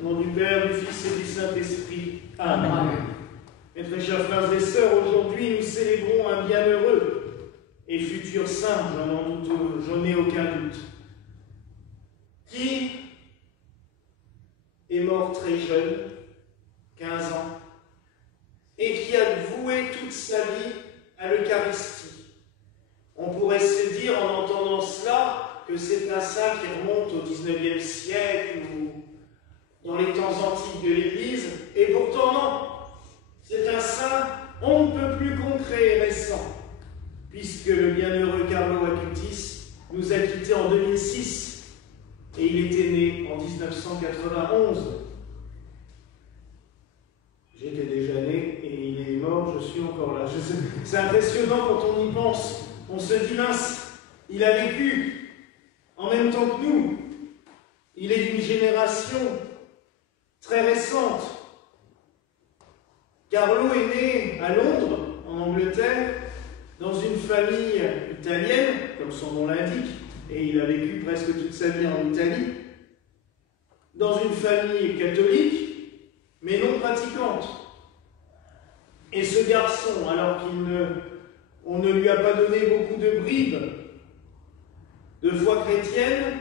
Au nom du Père, du Fils et du Saint-Esprit. Amen. Amen. Mes très chers frères et sœurs, aujourd'hui nous célébrons un bienheureux et futur saint, j'en ai aucun doute, qui est mort très jeune, 15 ans, et qui a voué toute sa vie à l'Eucharistie. On pourrait se dire, en entendant cela, que c'est un saint qui remonte au XIXe siècle ou dans les temps antiques de l'Église, et pourtant non. C'est un saint on ne peut plus concret et récent, puisque le bienheureux Carlo Acutis nous a quittés en 2006, et il était né en 1991. J'étais déjà né, et il est mort, je suis encore là. C'est impressionnant quand on y pense. On se dit, mince, il a vécu en même temps que nous. Il est d'une génération très récente. Carlo est né à Londres, en Angleterre, dans une famille italienne, comme son nom l'indique, et il a vécu presque toute sa vie en Italie, dans une famille catholique, mais non pratiquante. Et ce garçon, alors qu'on ne lui a pas donné beaucoup de bribes de foi chrétienne,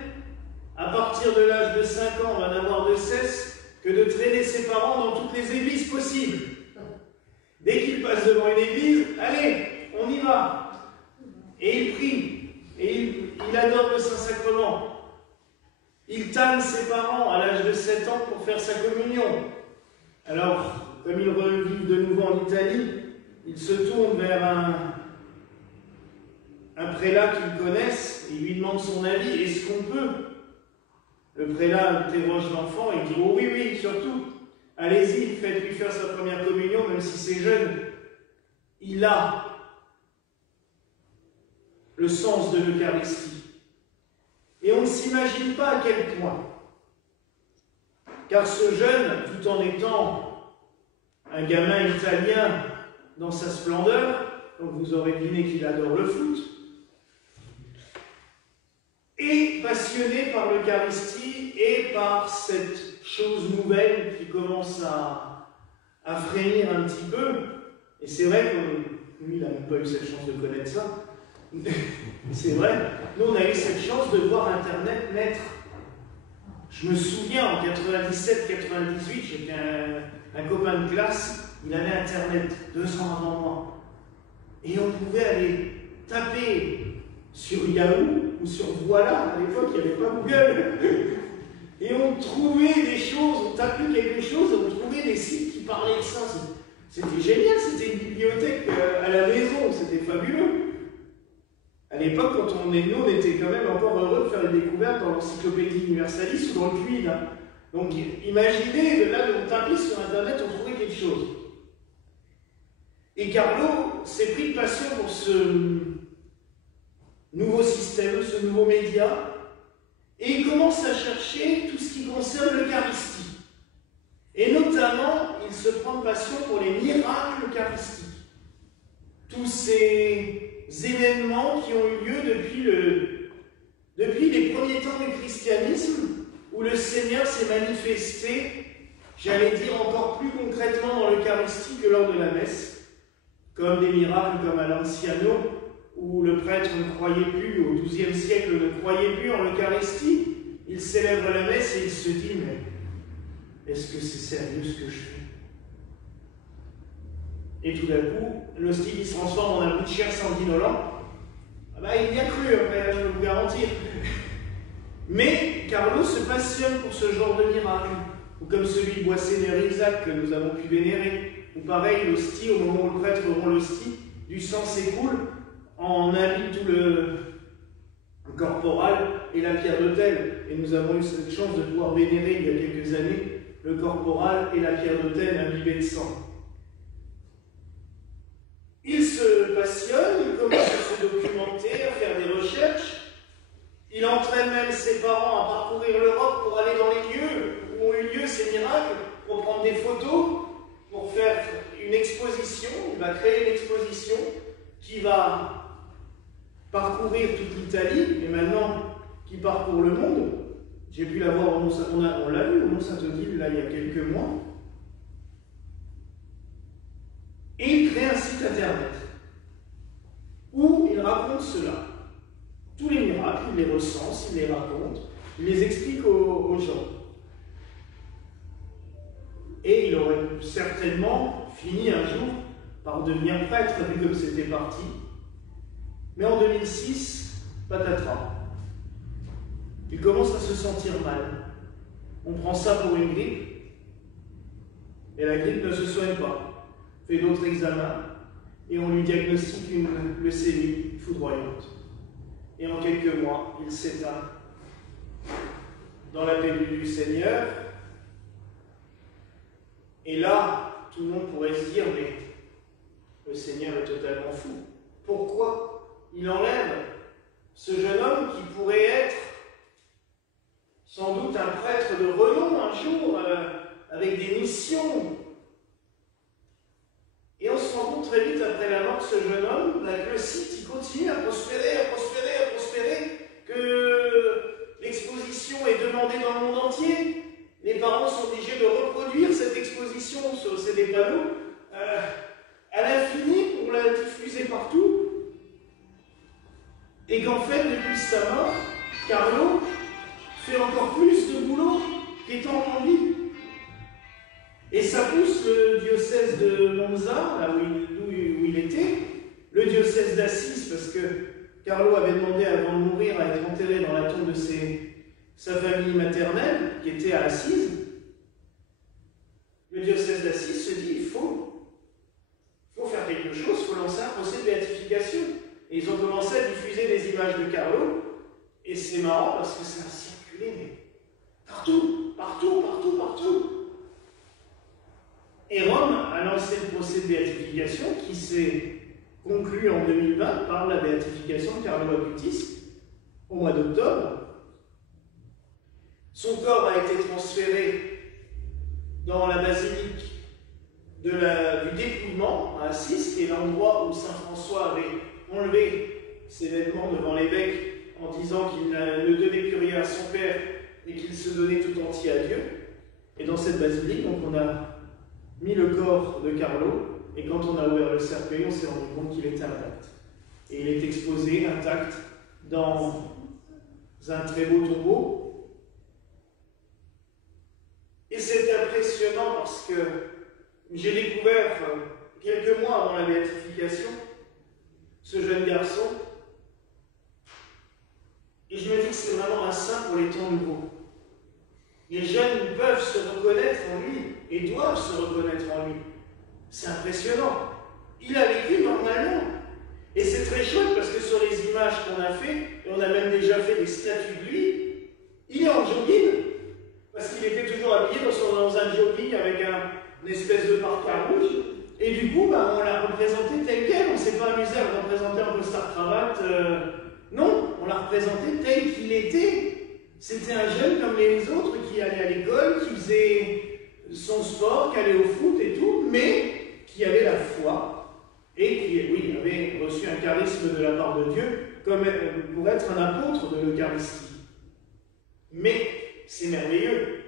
à partir de l'âge de 5 ans, va n'avoir de cesse que de traîner ses parents dans toutes les églises possibles. Dès qu'il passe devant une église, allez, on y va. Et il prie, et il adore le Saint-Sacrement. Il tanne ses parents à l'âge de 7 ans pour faire sa communion. Alors, comme ils revivent de nouveau en Italie, il se tourne vers un prélat qu'ils connaissent, et il lui demande son avis, est-ce qu'on peut? Le prélat interroge l'enfant et dit, oh oui, oui, surtout, allez-y, faites-lui faire sa première communion, même si c'est jeune. Il a le sens de l'Eucharistie. Et on ne s'imagine pas à quel point. Car ce jeune, tout en étant un gamin italien dans sa splendeur, donc vous aurez deviné qu'il adore le foot, est passionné par l'Eucharistie et par cette chose nouvelle qui commence à frémir un petit peu. Et c'est vrai que lui, il n'a même pas eu cette chance de connaître ça. C'est vrai. Nous, on a eu cette chance de voir Internet naître. Je me souviens, en 97-98, j'étais un copain de classe, il avait Internet 2 ans avant moi. Et on pouvait aller taper sur Yahoo ou sur Voilà, à l'époque il n'y avait pas Google, et on trouvait des choses, on tapait quelque chose, et on trouvait des sites qui parlaient de ça. C'était génial, c'était une bibliothèque à la maison, c'était fabuleux. À l'époque, quand on est né, on était quand même encore heureux de faire des découvertes dans l'encyclopédie universalis ou dans le Quid. Hein. Donc imaginez, de là, on tapait sur Internet, on trouvait quelque chose. Et Carlo s'est pris de passion pour ce nouveau système, ce nouveau média, et il commence à chercher tout ce qui concerne l'Eucharistie. Et notamment, il se prend de passion pour les miracles eucharistiques. Tous ces événements qui ont eu lieu depuis les premiers temps du christianisme, où le Seigneur s'est manifesté, j'allais dire encore plus concrètement dans l'Eucharistie que lors de la messe, comme des miracles comme à l'Anciano, où le prêtre ne croyait plus, au XIIe siècle ne croyait plus en l'Eucharistie. Il célèbre la messe et il se dit, mais est-ce que c'est sérieux ce que je fais? Et tout d'un coup, l'hostie qui se transforme en un bout de chair sanguinolent, ah ben, il y a cru après, je peux vous garantir. Mais Carlo se passionne pour ce genre de miracle, ou comme celui de Boissé-Néry-Isaac que nous avons pu vénérer, ou pareil, l'hostie, au moment où le prêtre rend l'hostie, du sang s'écoule, en imbibe tout le corporal et la pierre d'autel. Et nous avons eu cette chance de pouvoir vénérer il y a quelques années le corporal et la pierre d'autel imbibés de sang. Il se passionne, il commence à se documenter, à faire des recherches. Il entraîne même ses parents à parcourir l'Europe pour aller dans les lieux où ont eu lieu ces miracles, pour prendre des photos, pour faire une exposition. Il va créer une exposition qui va parcourir toute l'Italie, et maintenant qui parcourt le monde. J'ai pu la voir, on l'a vu au Mont-Saint-Odile, là, il y a quelques mois. Et il crée un site internet où il raconte cela. Tous les miracles, il les recense, il les raconte, il les explique aux gens. Et il aurait certainement fini un jour par devenir prêtre, vu comme c'était parti. Mais en 2006, patatras. Il commence à se sentir mal. On prend ça pour une grippe, et la grippe ne se soigne pas. On fait d'autres examens, et on lui diagnostique une leucémie foudroyante. Et en quelques mois, il s'éteint dans la paix du Seigneur. Et là, tout le monde pourrait se dire, mais le Seigneur est totalement fou. Pourquoi il enlève ce jeune homme qui pourrait être sans doute un prêtre de renom un jour, avec des missions? Et on se rend compte très vite après la mort de ce jeune homme, que le site il continue à prospérer, que l'exposition est demandée dans le monde entier. Les parents sont obligés de reproduire cette exposition sur des panneaux à l'infini pour la diffuser partout. Et qu'en fait, depuis sa mort, Carlo fait encore plus de boulot qu'étant en vie. Et ça pousse le diocèse de Monza, là où il était, le diocèse d'Assise, parce que Carlo avait demandé avant de mourir à être enterré dans la tombe de sa famille maternelle, qui était à Assise. Le diocèse d'Assise se dit, il faut faire quelque chose, il faut lancer un procès de béatification. Et ils ont commencé à diffuser des images de Carlo, et c'est marrant parce que ça a circulé, mais partout. Et Rome a lancé le procès de béatification qui s'est conclu en 2020 par la béatification de Carlo Acutis au mois d'octobre. Son corps a été transféré dans la basilique du dépouillement à Assise, qui est l'endroit où saint François avait enlevé ses vêtements devant l'évêque en disant qu'il ne devait plus rien à son père et qu'il se donnait tout entier à Dieu. Et dans cette basilique, donc, on a mis le corps de Carlo, et quand on a ouvert le cercueil, on s'est rendu compte qu'il était intact. Et il est exposé intact dans un très beau tombeau. Et c'est impressionnant parce que j'ai découvert, quelques mois avant la béatification, ce jeune garçon, et je me dis que c'est vraiment un saint pour les temps nouveaux. Les jeunes peuvent se reconnaître en lui, et doivent se reconnaître en lui. C'est impressionnant. Il a vécu normalement. Et c'est très chouette parce que sur les images qu'on a fait, et on a même déjà fait des statues de lui, il est en jogging, parce qu'il était toujours habillé dans un jogging avec une espèce de parka rouge. Et du coup, on l'a représenté tel quel. On ne s'est pas amusé à le représenter en costard-cravate. Non, on l'a représenté tel qu'il était. C'était un jeune comme les autres qui allait à l'école, qui faisait son sport, qui allait au foot et tout, mais qui avait la foi et qui, oui, avait reçu un charisme de la part de Dieu comme pour être un apôtre de l'Eucharistie. Mais c'est merveilleux.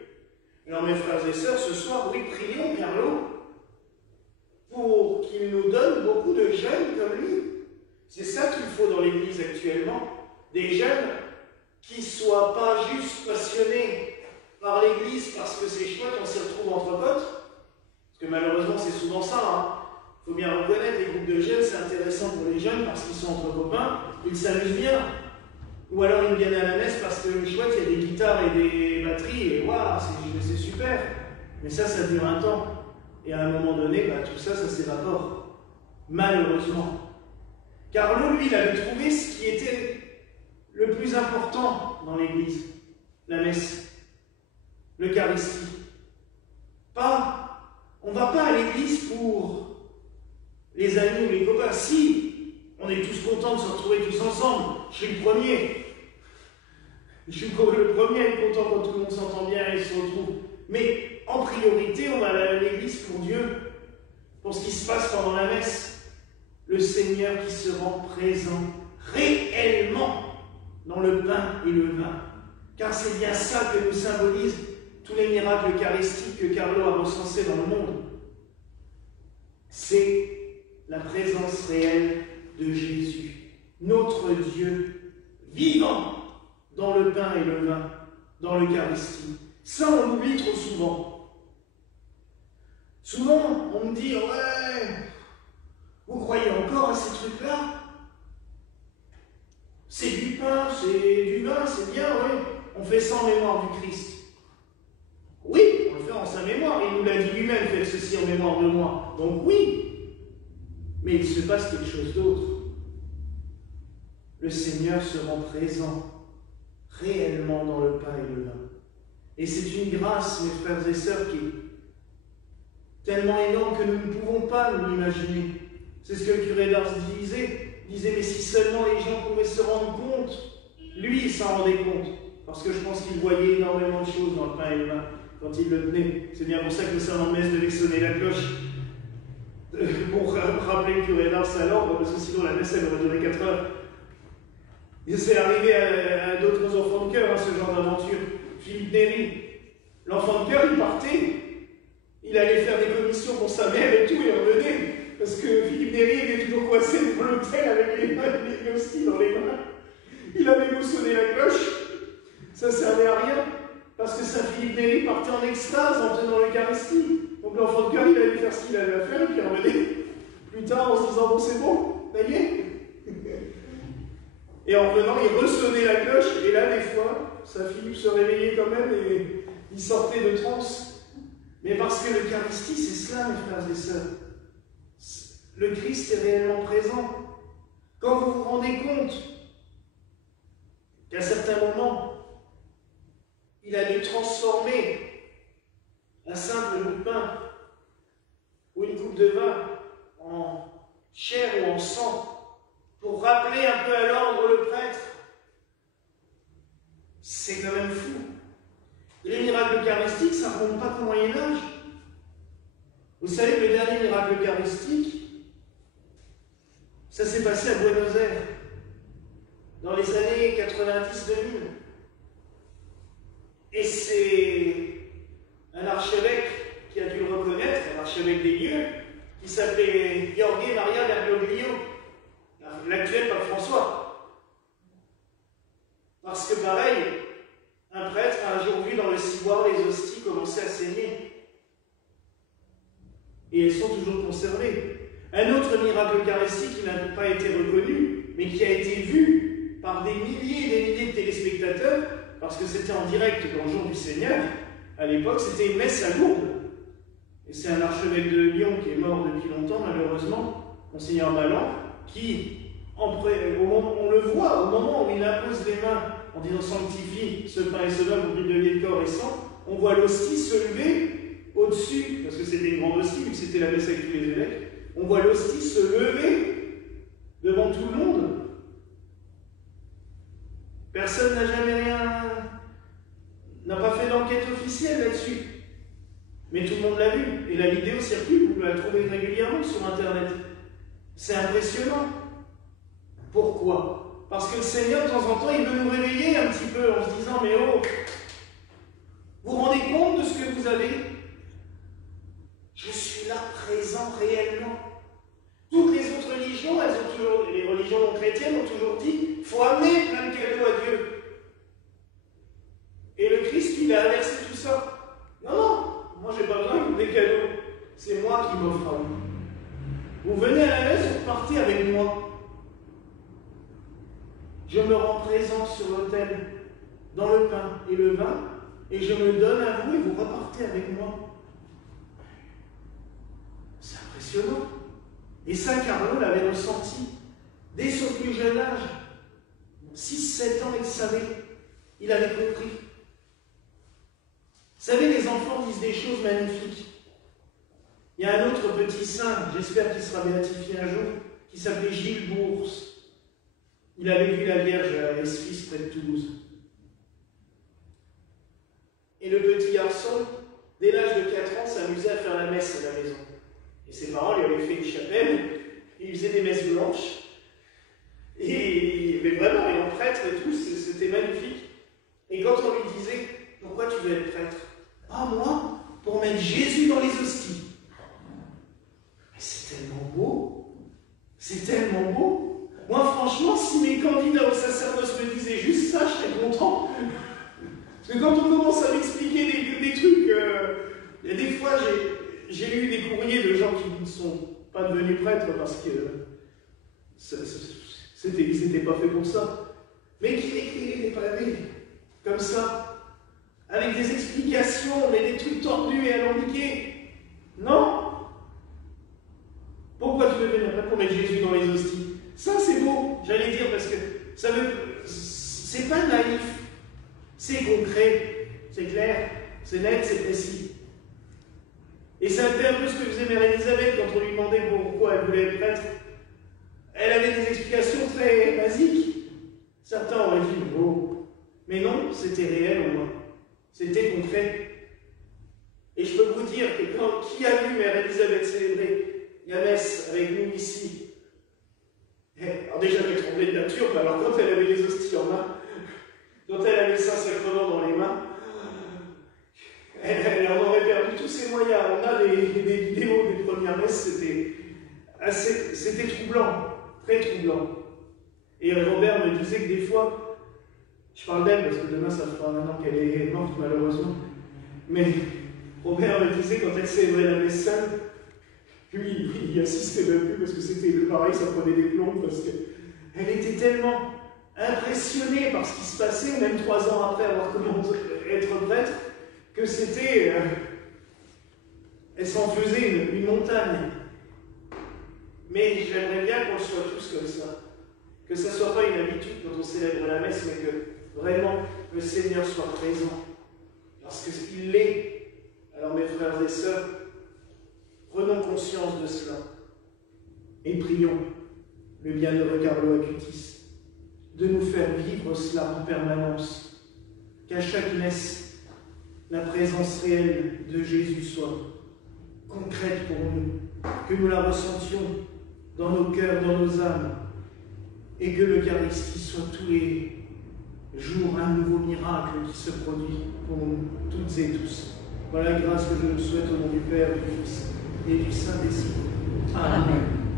Alors mes frères et sœurs, ce soir, oui, prions Carlo pour qu'il nous donne beaucoup de jeunes comme lui. C'est ça qu'il faut dans l'Église actuellement. Des jeunes qui ne soient pas juste passionnés par l'Église parce que c'est chouette, on s'y retrouve entre potes. Parce que malheureusement, c'est souvent ça. Il faut bien reconnaître, les groupes de jeunes, c'est intéressant pour les jeunes parce qu'ils sont entre copains, ils s'amusent bien. Ou alors ils viennent à la messe parce que chouette, il y a des guitares et des batteries, et waouh, c'est super. Mais ça dure un temps. Et à un moment donné, tout ça s'évapore. Malheureusement. Carlo, lui, il avait trouvé ce qui était le plus important dans l'Église, la messe, l'Eucharistie. On ne va pas à l'Église pour les amis ou les copains. Si, on est tous contents de se retrouver tous ensemble. Je suis le premier. Je suis le premier à être content quand tout le monde s'entend bien et se retrouve. Mais en priorité, on va à l'Église pour Dieu, pour ce qui se passe pendant la messe. Le Seigneur qui se rend présent réellement dans le pain et le vin. car c'est bien ça que nous symbolisent tous les miracles eucharistiques que Carlo a recensés dans le monde. C'est la présence réelle de Jésus, notre Dieu vivant dans le pain et le vin, dans l'Eucharistie. Ça, on l'oublie trop souvent. Souvent, on me dit « Ouais, vous croyez encore à ces trucs-là? C'est du pain, c'est du vin, c'est bien, oui. On fait ça en mémoire du Christ. » Oui, on le fait en sa mémoire. Il nous l'a dit lui-même, faites ceci en mémoire de moi. Donc oui, mais il se passe quelque chose d'autre. Le Seigneur se rend présent réellement dans le pain et le vin. Et c'est une grâce, mes frères et sœurs, qui est tellement énorme que nous ne pouvons pas nous l'imaginer. C'est ce que le curé d'Ars disait. Il disait, mais si seulement les gens pouvaient se rendre compte, lui, il s'en rendait compte. Parce que je pense qu'il voyait énormément de choses dans le pain et le vin quand il le tenait. C'est bien pour ça que le serment de messe devait sonner la cloche. Pour rappeler le curé d'Ars à l'ordre, parce que sinon la messe, elle aurait duré 4 heures. Et c'est arrivé à d'autres enfants de cœur, ce genre d'aventure. Philippe Néry, l'enfant de cœur, il partait. Il allait faire des commissions pour sa mère et tout, et revenait. Parce que Philippe Néry était toujours coincé dans l'hôtel avec les hosties dans les mains. Il avait beau sonner la cloche, ça ne servait à rien. Parce que Saint Philippe Néry partait en extase en tenant l'Eucharistie. Donc l'enfant de cœur, il allait faire ce qu'il avait à faire, et puis il revenait plus tard en se disant, bon, c'est bon, ça y est. Et en revenant, il ressonnait la cloche, et là, des fois, Saint Philippe se réveillait quand même, et il sortait de transe. Mais parce que l'Eucharistie, c'est cela, mes frères et sœurs. Le Christ est réellement présent. Quand vous vous rendez compte qu'à certains moments, il a dû transformer un simple bout de pain ou une coupe de vin en chair ou en sang pour rappeler un peu à l'ordre le prêtre, c'est quand même fou. Et les miracles eucharistiques, ça ne remonte pas qu'au Moyen-Âge. Vous savez que le dernier miracle eucharistique, ça s'est passé à Buenos Aires, dans les années 90-2000. Et c'est un archevêque qui a dû le reconnaître, un archevêque des lieux, qui s'appelait Jorge Maria Bergoglio, l'actuel pape François. Parce que pareil, un prêtre a un jour vu dans le ciboire les hosties commencer à saigner. Et elles sont toujours conservées. Un autre miracle eucharistique qui n'a pas été reconnu, mais qui a été vu par des milliers et des milliers de téléspectateurs, parce que c'était en direct dans le jour du Seigneur. À l'époque, c'était une messe à Lourdes. Et c'est un archevêque de Lyon qui est mort depuis longtemps, malheureusement, Monseigneur Balland, qui, on le voit, au moment où il impose les mains en disant « Sanctifie ce pain et ce vin pour qu'il devienne corps et sang », on voit l'hostie se lever au-dessus, parce que c'était une grande hostie, vu que c'était la messe avec tous les évêques, on voit l'hostie se lever devant tout le monde. Personne n'a jamais n'a pas fait d'enquête officielle là-dessus. Mais tout le monde l'a vu. Et la vidéo circule, vous la trouvez régulièrement sur Internet. C'est impressionnant. Pourquoi? Parce que le Seigneur, de temps en temps, il veut nous réveiller un petit peu en se disant, mais oh, vous vous rendez compte de ce que vous avez? Je suis là, présent réellement. Toutes les autres religions, les religions non chrétiennes ont toujours dit, il faut amener plein de cadeaux à Dieu. Et le Christ, il a inversé tout ça. Non, non, moi j'ai pas besoin des cadeaux. C'est moi qui m'offre à vous. Vous venez à la messe, vous partez avec moi. Je me rends présent sur l'autel, dans le pain et le vin, et je me donne à vous et vous repartez avec moi. C'est impressionnant. Et Saint Carlo l'avait ressenti dès son plus jeune âge. 6-7 ans, il savait. Il avait compris. Vous savez, les enfants disent des choses magnifiques. Il y a un autre petit saint, j'espère qu'il sera béatifié un jour, qui s'appelait Gilles Bourse. Il avait vu la Vierge à Esfis, près de Toulouse. Et le petit garçon, dès l'âge de 4 ans, s'amusait à faire la messe à la maison. Et ses parents lui avaient fait une chapelle, et il faisait des messes blanches. Mais vraiment, et en prêtre et tout, c'était magnifique. Et quand on lui disait, pourquoi tu veux être prêtre? Ah, moi, pour mettre Jésus dans les hosties. Mais c'est tellement beau. C'est tellement beau. Moi, franchement, si mes candidats au sacerdoce me disaient juste ça, je serais content. Parce que quand on commence à m'expliquer des trucs, il y a des fois, j'ai lu des courriers de gens qui ne sont pas devenus prêtres parce que ils n'étaient pas faits pour ça, mais qui écrivaient des pavés comme ça, avec des explications, mais des trucs tordus et alambiqués. Non. Pourquoi tu veux venir prêtre pour mettre Jésus dans les hosties? Ça, c'est beau, j'allais dire, parce que ça veut. C'est pas naïf, c'est concret, c'est clair, c'est net, c'est précis. Et c'est un peu ce que faisait Mère Élisabeth quand on lui demandait pourquoi elle voulait être prêtre. Elle avait des explications très basiques. Certains auraient dit oh, mais non, c'était réel au moins. C'était concret. Et je peux vous dire que qui a vu Mère Élisabeth célébrer la messe avec nous ici? Alors déjà, elle tremblait de nature, mais alors quand elle avait les hosties en main, quand elle avait le Saint-Sacrement dans les mains, elle en aurait perdu tous ses moyens. On a des vidéos des premières messes, c'était troublant, très troublant. Et Robert me disait que des fois, je parle d'elle parce que demain ça fera un an qu'elle est morte malheureusement, mais Robert me disait quand elle célébrait la messe seule, lui il y assistait même plus parce que c'était pareil, ça prenait des plombs parce qu'elle était tellement impressionnée par ce qui se passait, même 3 ans après avoir commencé à être prêtre, que c'était. Elle s'en faisait une montagne. Mais j'aimerais bien qu'on le soit tous comme ça. Que ça ne soit pas une habitude quand on célèbre la messe, mais que vraiment le Seigneur soit présent. Parce qu'il l'est. Alors mes frères et sœurs, prenons conscience de cela. Et prions le bienheureux Carlo Acutis de nous faire vivre cela en permanence. Qu'à chaque messe, la présence réelle de Jésus soit concrète pour nous, que nous la ressentions dans nos cœurs, dans nos âmes, et que l'Eucharistie soit tous les jours un nouveau miracle qui se produit pour nous, toutes et tous. Voilà la grâce que je nous souhaite au nom du Père, du Fils et du Saint-Esprit. Amen.